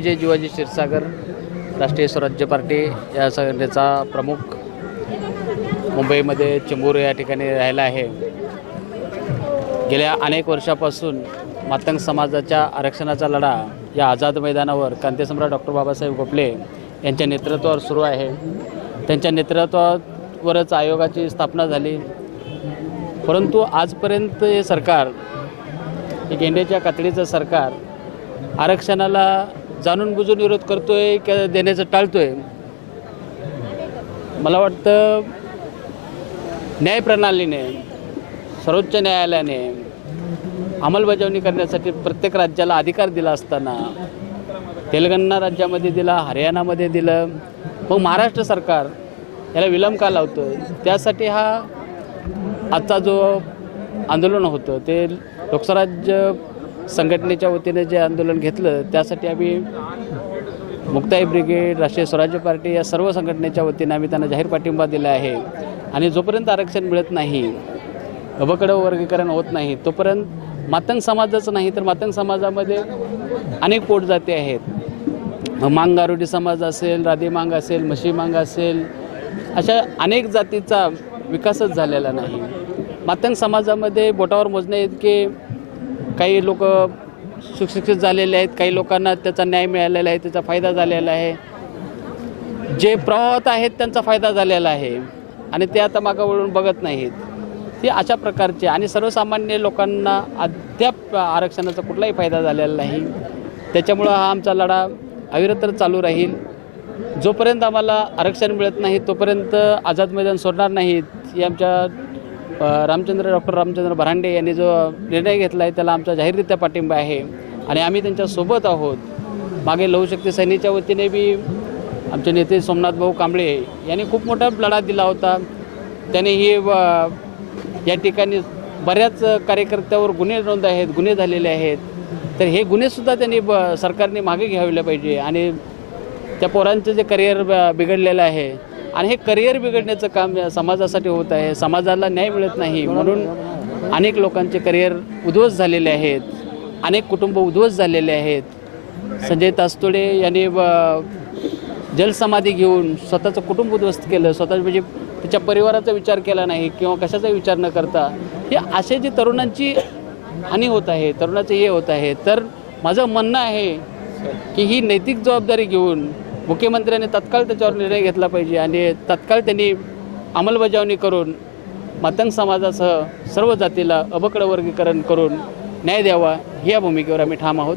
विजय जीवाजी क्षीरसागर राष्ट्रीय स्वराज्य पार्टी या संघटनेचा प्रमुख मुंबईमध्ये चेंबूर या ठिकाणी राहिला आहे। गेल्या अनेक वर्षापासून मातंग समाजाच्या आरक्षणाचा लढा या आझाद मैदानावर क्रांतीसम्राट डॉक्टर बाबासाहेब गोपले यांच्या नेतृत्वावर सुरू आहे। त्यांच्या नेतृत्वावरच आयोगाची स्थापना झाली, परंतु आजपर्यंत हे सरकार, हे गेंड्याच्या कातडीचं सरकार आरक्षणाला जाणून बुजून विरोध करतोय की देण्याचं टाळतोय। मला वाटतं न्यायप्रणालीने, सर्वोच्च न्यायालयाने अंमलबजावणी करण्यासाठी प्रत्येक राज्याला अधिकार दिला असताना तेलंगणा राज्यामध्ये दिला, हरियाणामध्ये दिलं, मग महाराष्ट्र सरकार याला विलंब का लावतं? त्यासाठी हा आजचा जो आंदोलन होतं ते लोकस्वराज्य संघटनेच्या वतीने जे आंदोलन घेतलं त्यासाठी आम्ही मुक्ताई ब्रिगेड, राष्ट्रीय स्वराज्य पार्टी या सर्व संघटनेच्या वतीने आम्ही त्यांना जाहीर पाठिंबा दिला आहे। आणि जोपर्यंत आरक्षण मिळत नाही, अबकड वर्गीकरण होत नाही, तोपर्यंत मातंग समाजाचं नाही तर मातंग समाजामध्ये अनेक पोटजाती आहेत। मांग गारुडी समाज असेल, राधे मांग असेल, म्हशी मांग असेल, अशा अनेक जातीचा विकासच झालेला नाही। मातंग समाजामध्ये बोटावर मोजणे इतके काही लोक सुशिक्षित झालेले आहेत, काही लोकांना त्याचा न्याय मिळालेला आहे, त्याचा फायदा झालेला आहे, जे प्रवाहात आहेत त्यांचा फायदा झालेला आहे आणि ते आता मागं वळून बघत नाहीत। ते अशा प्रकारचे आणि सर्वसामान्य लोकांना अद्याप आरक्षणाचा कुठलाही फायदा झालेला नाही। त्याच्यामुळं हा आमचा लढा अविरत चालू राहील। जोपर्यंत आम्हाला आरक्षण मिळत नाही तोपर्यंत आझाद मैदान सोडणार नाहीत। ही आमच्या डॉक्टर रामचंद्र भरांडे यांनी जो निर्णय घेतला आहे त्याला आमचा जाहीररित्या पाठिंबा आहे आणि आम्ही त्यांच्यासोबत आहोत। मागे लघुशक्ती सेनेच्या वतीने बी आमचे नेते सोमनाथ भाऊ कांबळे यांनी खूप मोठा लढा दिला होता। त्यांनी ही या ठिकाणी बऱ्याच कार्यकर्त्यावर गुन्हे नोंद आहेत, गुन्हे झालेले आहेत, तर हे गुन्हेसुद्धा त्यांनी सरकारने मागे घ्यायला पाहिजे आणि त्या पोरांचं जे करिअर बिघडलेलं आहे आणि हे करिअर बिघडण्याचं काम समाजासाठी होत आहे। समाजाला न्याय मिळत नाही म्हणून अनेक लोकांचे करिअर उद्ध्वस्त झालेले आहेत, अनेक कुटुंब उद्ध्वस्त झालेले आहेत। संजय तास्तोडे यांनी जलसमाधी घेऊन स्वतःचं कुटुंब उद्ध्वस्त केलं, स्वतः म्हणजे त्याच्या परिवाराचा विचार केला नाही किंवा कशाचा विचार न करता हे असे जे तरुणांची हानी होत आहे, तरुणाचे हे होत आहे। तर माझं म्हणणं आहे की ही नैतिक जबाबदारी घेऊन मुख्यमंत्र्यांनी तत्काळ त्याच्यावर निर्णय घेतला पाहिजे आणि तत्काळ त्यांनी अंमलबजावणी करून मातंग समाजासह सर्व जातीला अबकड वर्गीकरण करून न्याय द्यावा, या भूमिकेवर आम्ही ठाम आहोत।